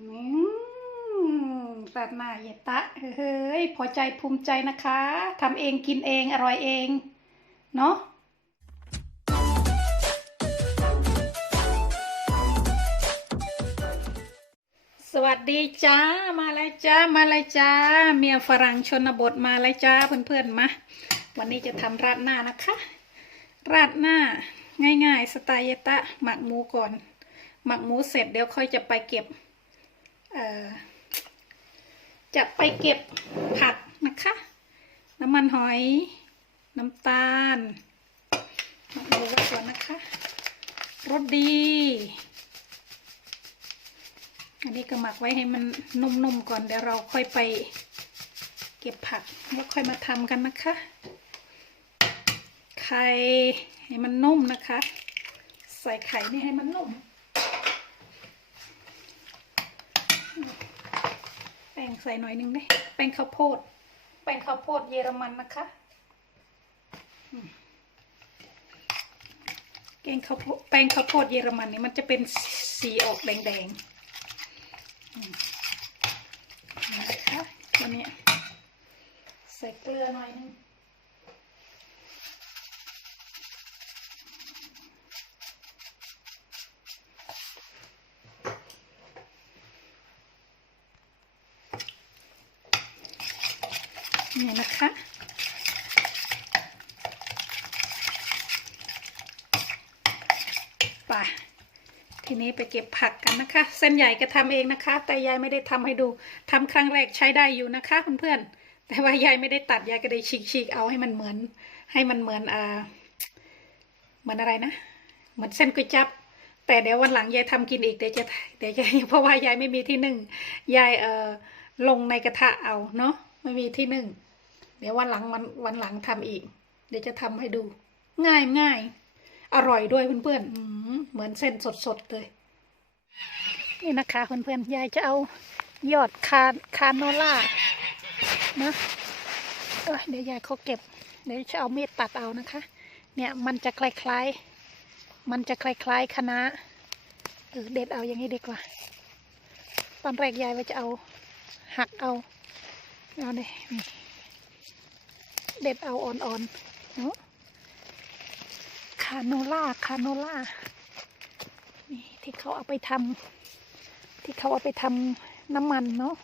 อืมราดหน้าเยตะ เฮ้ย พอใจภูมิใจนะคะทำเองกินเอง อร่อยเอง เนาะสวัสดีจ้า มาเลยจ้า มาเลยจ้า เมียฝรั่งชนบทมาเลยจ้าเพื่อนๆมา วันนี้จะทำราดหน้านะคะ ราดหน้าง่ายๆ สไตล์เยตะ หมักหมูก่อน หมักหมูเสร็จเดี๋ยวค่อยจะไปเก็บ จะไปเก็บผักนะคะ น้ำมันหอย น้ำตาลหมักหมูไว้ก่อนนะคะรสดี อันนี้ก็หมักไว้ให้มันนุ่มๆก่อนเดี๋ยวเราค่อยไปเก็บผักแล้วค่อยมาทำกันนะคะ ไข่ให้มันนุ่มนะคะ ใส่ไข่นี่ให้มันนุ่ม แป้ งใส่หน่อยหนึงได้แป้งข้าวโพด แป้งข้าวโพดเยอรมันนะคะอืมแกงข้าวโพดแป้งข้าวโพดเยอรมันนี่มันจะเป็นสีออกแดงๆอืมนะคะตัวเนี้ยใส่เกลือหน่อยหนึง นี่นะคะ ไป ทีนี้ไปเก็บผักกันนะคะ เส้นใหญ่ก็ทำเองนะคะ แต่ยายไม่ได้ทำให้ดูทำครั้งแรกใช้ได้อยู่นะคะเพื่อนๆ แต่ว่ายายไม่ได้ตัดยายก็ได้ฉีกๆเอาให้มันเหมือน ให้มันเหมือนอ่าเหมือนอะไรนะ เหมือนเส้นก๋วยจั๊บแต่เดี๋ยววันหลังยายทำกินอีกเดี๋ยวจะเดี๋ยวจะเพราะว่ายายไม่มีที่นึ่งยายเอ่อลงในกระทะเอาเนาะไม่มีที่นึ่ง เดี๋ยววันหลังวันวันหลังทำอีก เดี๋ยวจะทำให้ดู ง่ายง่ายอร่อยด้วยเพื่อนๆอืมเหมือนเส้นสดๆเลย นี่นะคะเพื่อนๆยายจะเอายอดคาคาโนล่านะเออเดี๋ยวยายเขาเก็บ เดี๋ยวจะเอามีดตัดเอานะคะ เนี่ยมันจะคล้ายๆ มันจะคล้ายๆคณะเออเด็ดเอาอย่างนี้ดีกว่า ตอนแรกยายว่าจะเอาหักเอาเอาเลยนี่ เด็ดเอาอ่อนๆเนาะคาโนล่าคาโนล่านี่ที่เขาเอาไปทำที่เขาเอาไปทำน้ำมันเนาะ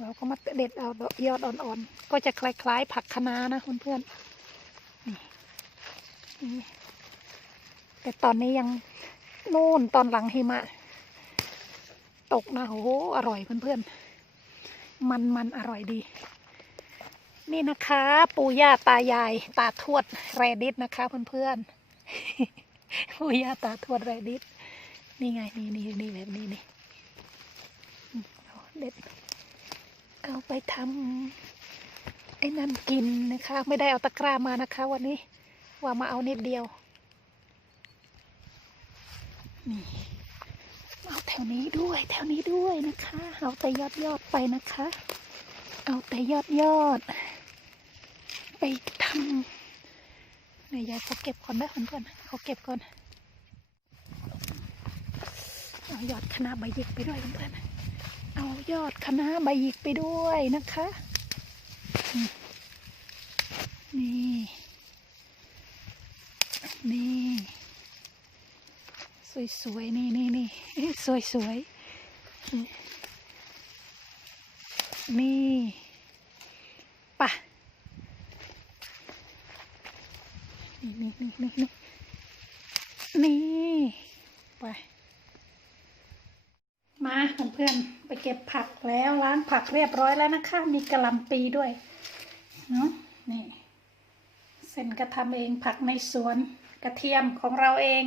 เราก็มาเด็ดเอายอดอ่อนๆก็จะคล้ายๆ ผักคะน้านะเพื่อนๆนี่นี่แต่ตอนนี้ยังนู่นตอนหลังหิมะ ตกนะโอ้โหอร่อยเพื่อนๆมันมันๆอร่อยดี นี่นะคะ ปู่ย่าตายาย ตาทวดแรดิสนะคะเพื่อนๆปู่ย่าตาทวดแรดิสนี่ไงนี่นี่นี่แบบนี้นี่เด็ดเอาไปทำไอ้นั่นกินนะคะ ไม่ได้เอาตะกร้ามานะคะ วันนี้ ว่ามาเอานิดเดียวนี่เอาแถวนี้ด้วยแถวนี้ด้วยนะคะ เอาแต่ยอดยอดไปนะคะ เอาแต่ยอดยอด ไปทำเนี่ยยายเขาเก็บก่อนนะคนก่อนเขาเก็บก่อนเอายอดคณะใบหยิกไปด้วยเพื่อนๆเอายอดคณะใบหยิกไปด้วยนะคะ นี่ นี่ สวยๆ นี่นี่นี่สวยๆ นี่ปะ นี่นี่นี่นี่นี่นี่ไป มาเพื่อนๆไปเก็บผักแล้วล้างผักเรียบร้อยแล้วนะคะมีกระลำปีด้วยเนาะนี่เส้นกระทำเองผักในสวนกระเทียมของเราเอง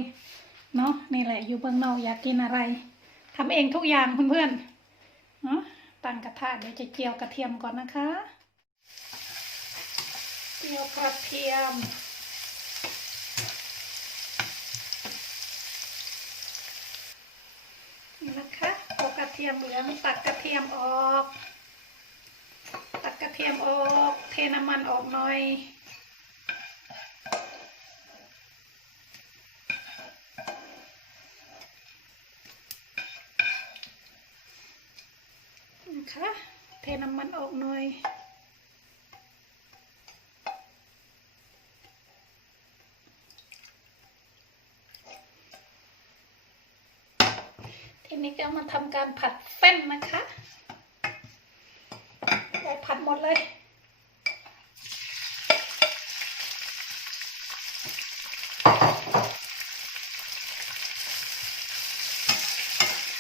เนาะนี่แหละอยู่เบื้องนอกอยากกินอะไรทำเองทุกอย่างเพื่อนๆเนาะตั้งกระทะเดี๋ยวจะเจียวกระเทียมก่อนนะคะ เจียวกระเทียม นี่นะคะพอกระเทียมเหลืองตักกระเทียมออก ตักกระเทียมออก เทน้ำมันออกหน่อย นะคะ เทน้ำมันออกหน่อย ทีนี้ก็ มาทำการผัดเส้นนะคะได้ผัดหมดเลย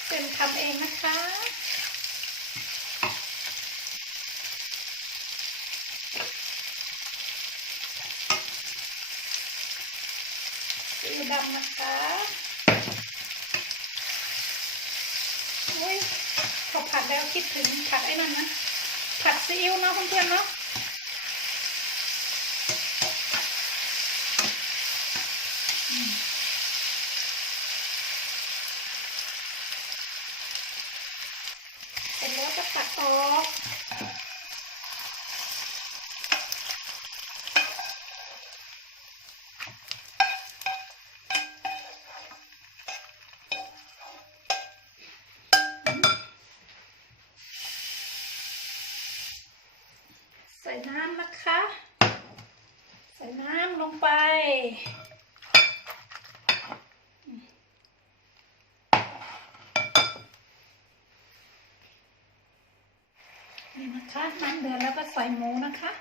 เป็นทำเองนะคะซีดำนะคะ เฮ้ยพอผัดแล้วคิดถึงผัดไอ้นั่นนะ ผัดซีอิ๊วเนาะเพื่อนๆเนาะเสร็จแล้วก็ตักออก ใส่น้ำนะคะ ใส่น้ำลงไป นี่นะคะ น้ำเดือดแล้วก็ใส่หมูนะคะ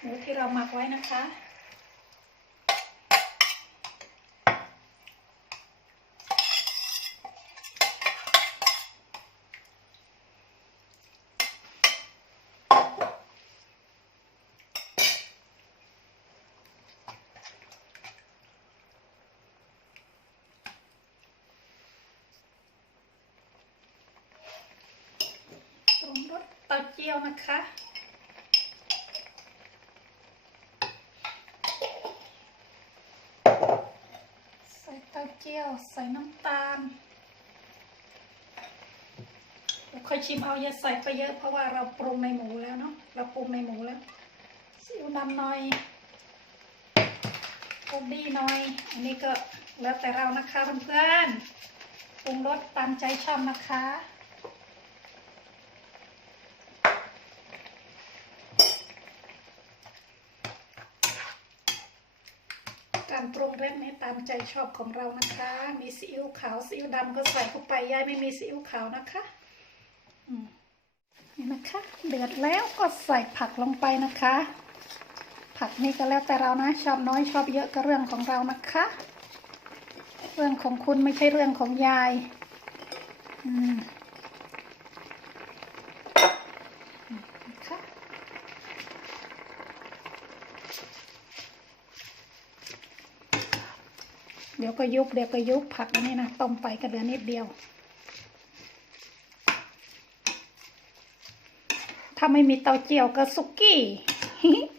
หมูที่เราหมักไว้นะคะ เตาเจียวนะคะ ใส่เตาเจียว ใส่น้ำตาลเดี๋ยวค่อยชิมเอาอย่าใส่ไปเยอะเพราะว่าเราปรุงในหมูแล้วเนาะเราปรุงในหมูแล้วซีอิ๊วดำหน่อยโรดีหน่อย อันนี้ก็แล้วแต่เรานะคะเพื่อนๆปรุงรสตามใจชอบนะคะ รปรุงรสนี้ตามใจชอบของเรานะคะ มีซีอิ๊วขาวซีอิ๊วดำก็ใส่เข้าไปยายไม่มีซีอิ๊วขาวนะคะนี่นะคะ เดือดแล้วก็ใส่ผักลงไปนะคะ ผักนี่ก็แล้วแต่เรานะชอบน้อยชอบเยอะก็เรื่องของเรานะคะ เรื่องของคุณไม่ใช่เรื่องของยาย อืมนะคะ เดี๋ยวก็ยุบเดี๋ยวก็ยุบผักอันนี้นะต้มไปก็เหลือนิดเดียว ถ้าไม่มีเตาเจียวก็สุกี้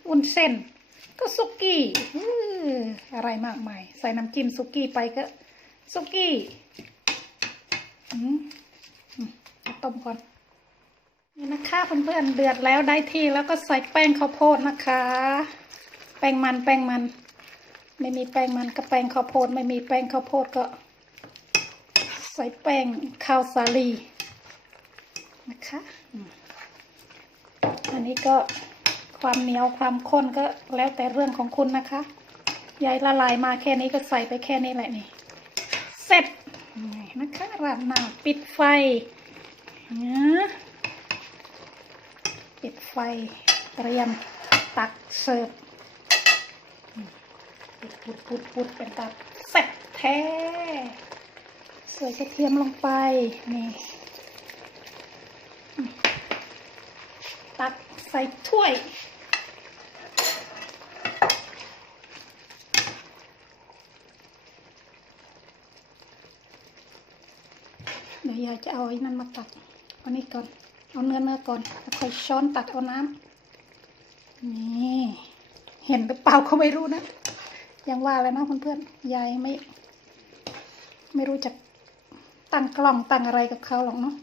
วุ้นเส้น ก็สุกี้อะไรมากมายใส่น้ำจิ้มสุกี้ไปก็สุกี้ต้มก่อนนี่นะคะเพื่อนๆเดือดแล้วได้ที่แล้วก็ใส่แป้งข้าวโพดนะคะ แป้งมันแป้งมัน ไม่มีแป้งมันก็แป้งข้าวโพด ไม่มีแป้งข้าวโพดก็ ใส่แป้งข้าวสาลีนะคะอันนี้ก็ความเหนียวความข้นก็แล้วแต่เรื่องของคุณนะคะยายละลายมาแค่นี้ก็ใส่ไปแค่นี้แหละนี่เสร็จนี่นะคะราดหน้าปิดไฟนะปิดไฟเตรียมตักเสิร์ฟ ปุดปุดปุดเป็นตับเสร็จแท้ใส่กระเทียมลงไป นี่ ตักใส่ถ้วยเดี๋ยวยายจะเอาไอ้นั่นมาตักเอานี่ก่อน เอาเนื้อเนื้อก่อน แล้วค่อยช้อนตักเอาน้ำนี่ เห็นหรือเปล่าเขาไม่รู้นะ ยังว่าแล้วนะเพื่อนๆยายไม่ ไม่รู้จักตั้งกล้องตั้งอะไรกับเขาหรอกเนาะ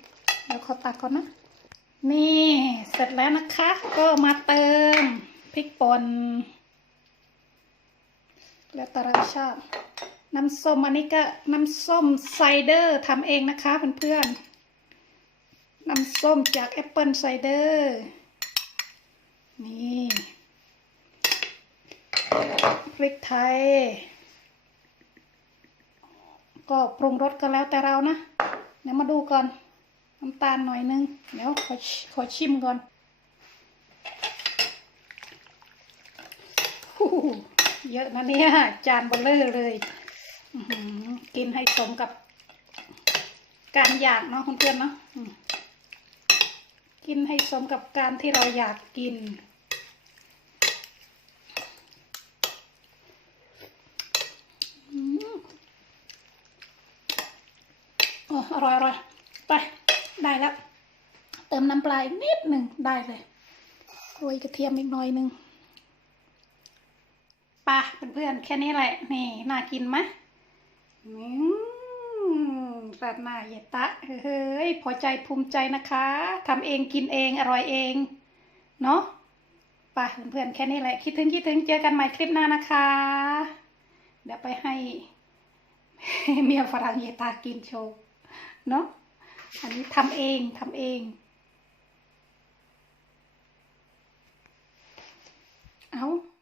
เดี๋ยวขอตักก่อนนะ นี่เสร็จแล้วนะคะ ก็มาเติมพริกป่นแล้วตราชอบน้ำส้มอันนี้ก็น้ำส้มไซเดอร์ทำเองนะคะเพื่อนๆน้ำส้มจากแอปเปิลไซเดอร์นี่ พริกไทย ก็ปรุงรสกันแล้วแต่เรานะ เดี๋ยวมาดูก่อน น้ำตาลหน่อยนึง เดี๋ยวขอชขอชิมก่อนเยอะนะเนี่ย จานเบลเลอร์เลย กินให้สมกับการอยากเนาะเพื่อนๆเนาะกินให้สมกับการที่เราอยากกิน อืมโอร่อยอร่อยไปได้แล้ว เติมน้ำปลาอีกนิดหนึ่งได้เลยโรยกระเทียมอีกหน่อยหนึ่งปะเพื่อนๆแค่นี้แหละ นี่น่ากินไหมอืมราดหน้าเยตะเฮ้ยพอใจภูมิใจนะคะทำเองกินเองอร่อยเองเนาะไปเพื่อนๆแค่นี้แหละ คิดถึงคิดถึงเจอกันใหม่คลิปหน้านะคะ เดี๋ยวไปให้เมียฝรั่งเยตากินโชว์ เนาะอันนี้ทำเองทำเอง เอา